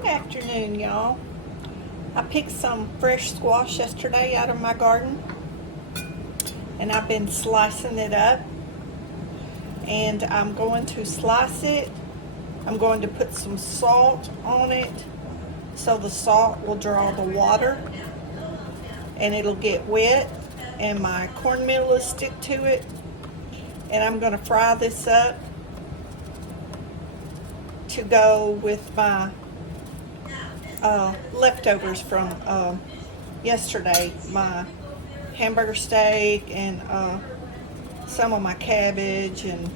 Good afternoon, y'all. I picked some fresh squash yesterday out of my garden, and I've been slicing it up, and I'm going to slice it. I'm going to put some salt on it so the salt will draw the water and it'll get wet and my cornmeal will stick to it. And I'm going to fry this up to go with my leftovers from yesterday, my hamburger steak and some of my cabbage and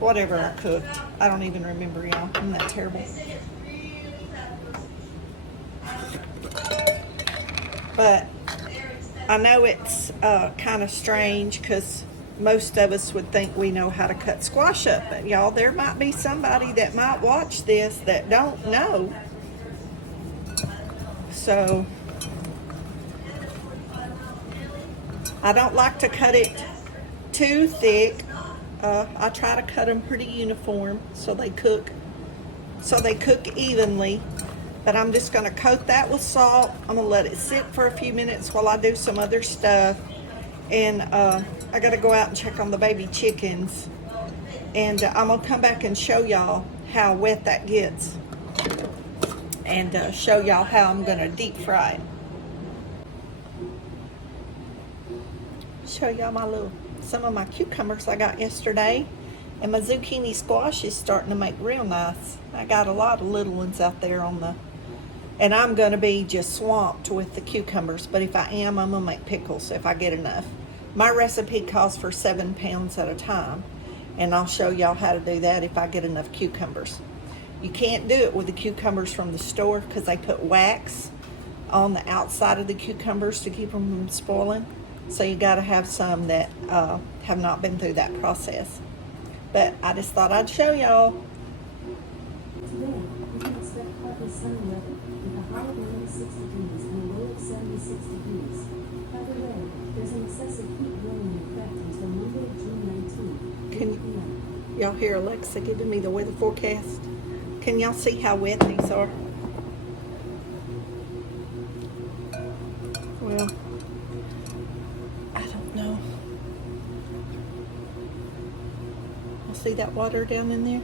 whatever I cooked. I don't even remember, y'all. I'm that terrible. But I know it's kind of strange because most of us would think we know how to cut squash up, but y'all, there might be somebody that might watch this that don't know. So I don't like to cut it too thick. I try to cut them pretty uniform so they cook evenly. But I'm just going to coat that with salt. I'm going to let it sit for a few minutes while I do some other stuff. And I got to go out and check on the baby chickens. And I'm going to come back and show y'all how wet that gets. And show y'all how I'm going to deep fry it. Show y'all some of my cucumbers I got yesterday. And my zucchini squash is starting to make real nice. I got a lot of little ones out there and I'm going to be just swamped with the cucumbers. But if I am, I'm going to make pickles if I get enough. My recipe calls for 7 pounds at a time. And I'll show y'all how to do that if I get enough cucumbers. You can't do it with the cucumbers from the store because they put wax on the outside of the cucumbers to keep them from spoiling. So you got to have some that have not been through that process. But I just thought I'd show y'all. Today, you can expect partly sunny weather with a high of 96 degrees and a low of 76 degrees. By the way, there's an excessive heat blowing in effect until Monday, June 19th. Can y'all hear Alexa giving me the weather forecast? Can y'all see how wet these are? Well, I don't know. See that water down in there?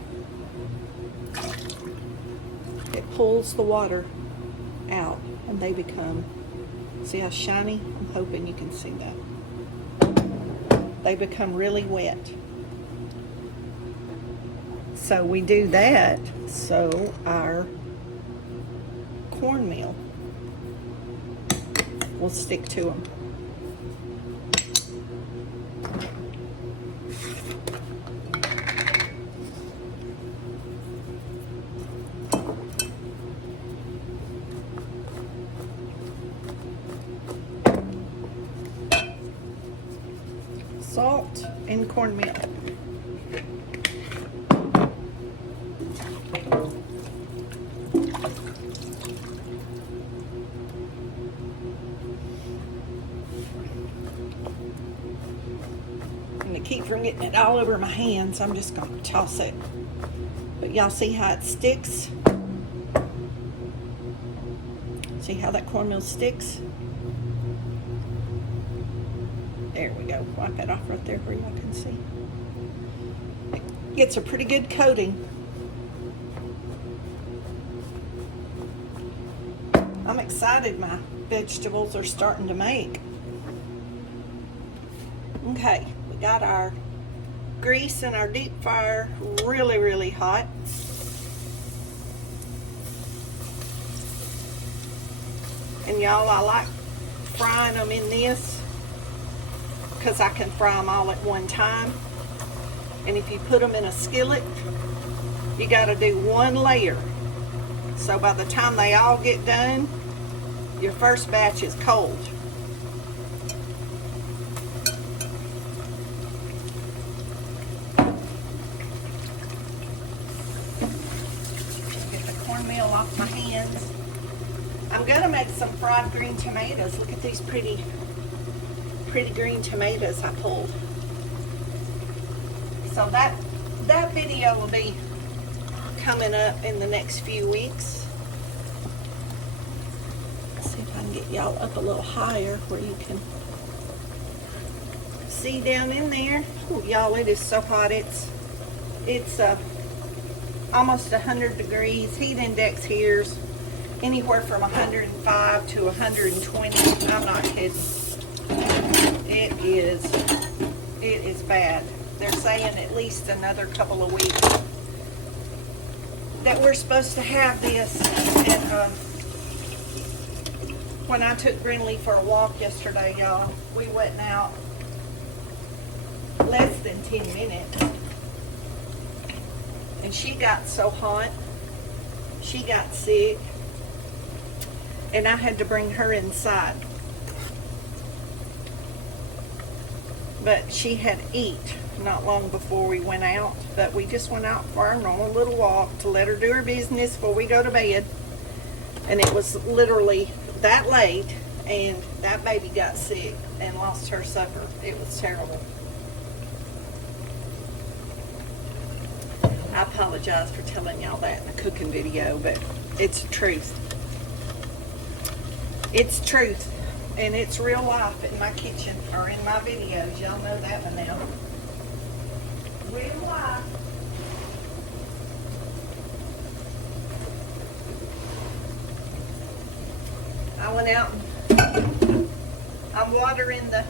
It pulls the water out and they become, see how shiny? I'm hoping you can see that. They become really wet. So we do that so our cornmeal will stick to them. Salt and cornmeal. And to keep from getting it all over my hands, I'm just going to toss it. But y'all see how it sticks? See how that cornmeal sticks? There we go. Wipe that off right there where y'all can see. It gets a pretty good coating. I'm excited my vegetables are starting to make. Okay, we got our grease in our deep fryer really, really hot. And y'all, I like frying them in this because I can fry them all at one time. And if you put them in a skillet, you got to do one layer. So by the time they all get done, your first batch is cold. Get the cornmeal off my hands. I'm gonna make some fried green tomatoes. Look at these pretty green tomatoes I pulled. So that video will be coming up in the next few weeks. Let's see if I can get y'all up a little higher where you can see down in there. Ooh, y'all, it is so hot. It's almost 100 degrees. Heat index here's anywhere from 105 to 120. I'm not kidding. It is bad. They're saying at least another couple of weeks that we're supposed to have this. And when I took Brinley for a walk yesterday, y'all, we went out less than 10 minutes. And she got so hot. She got sick. And I had to bring her inside. But she had eat not long before we went out. But we just went out for our normal little walk to let her do her business before we go to bed. And it was literally that late, and that baby got sick and lost her supper. It was terrible. I apologize for telling y'all that in a cooking video, but it's the truth. It's truth, and it's real life in my kitchen or in my videos. Y'all know that one now. Real life. I went out and I'm watering the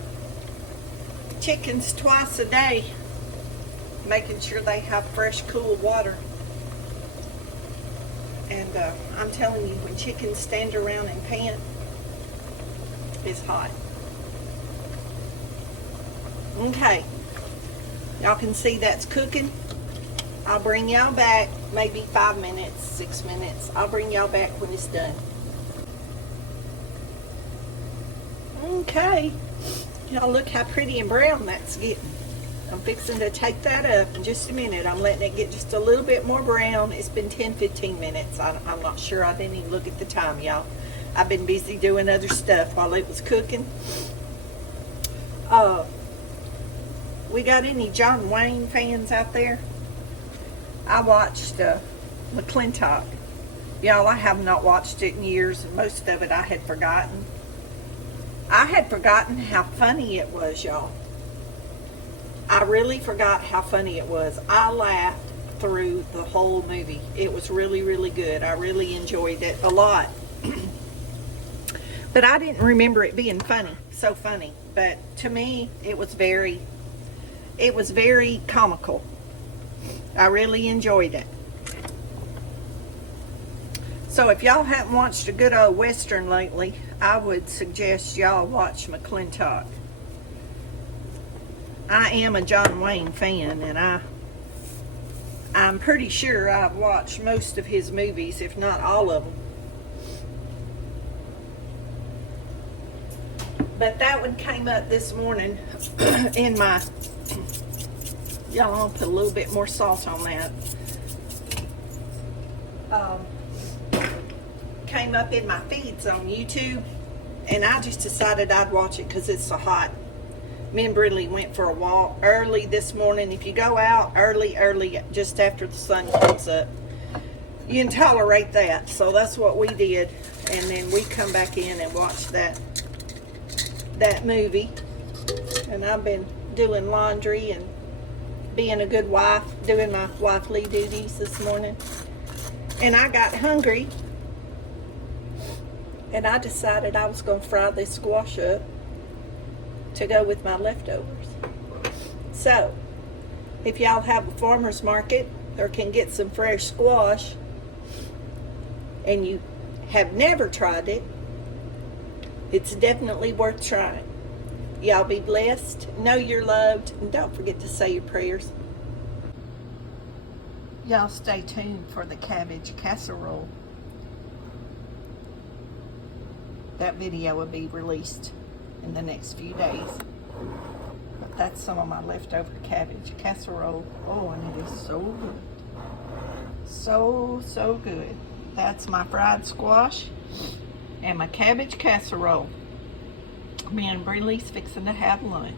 chickens twice a day, making sure they have fresh, cool water. And I'm telling you, when chickens stand around and pant, it's hot. Okay, y'all can see that's cooking. I'll bring y'all back, maybe 5 minutes, 6 minutes. I'll bring y'all back when it's done. Okay, y'all look how pretty and brown that's getting. I'm fixing to take that up in just a minute. I'm letting it get just a little bit more brown. It's been 10-15 minutes. I'm not sure. I didn't even look at the time, y'all. I've been busy doing other stuff while it was cooking. We got any John Wayne fans out there? I watched McClintock. Y'all, I have not watched it in years, and most of it I had forgotten. I had forgotten how funny it was, y'all. I really forgot how funny it was. I laughed through the whole movie. It was really, really good. I really enjoyed it a lot. But I didn't remember it being funny, so funny. But to me, it was very comical. I really enjoyed it. So if y'all haven't watched a good old Western lately, I would suggest y'all watch McClintock. I am a John Wayne fan, and I'm pretty sure I've watched most of his movies, if not all of them. But that one came up this morning in my, y'all, I'll put a little bit more salt on that. Came up in my feeds on YouTube, and I just decided I'd watch it because it's so hot. Me and Brinley went for a walk early this morning. If you go out early, just after the sun comes up, you can tolerate that. So that's what we did. And then we come back in and watch that movie. And I've been doing laundry and being a good wife, doing my wifely duties this morning. And I got hungry, and I decided I was going to fry this squash up to go with my leftovers. So, if y'all have a farmer's market or can get some fresh squash and you have never tried it, it's definitely worth trying. Y'all be blessed, know you're loved, and don't forget to say your prayers. Y'all stay tuned for the cabbage casserole. That video will be released in the next few days. But that's some of my leftover cabbage casserole. Oh, and it is so good. So good. That's my fried squash and my cabbage casserole. Me and Brinley's fixing to have lunch.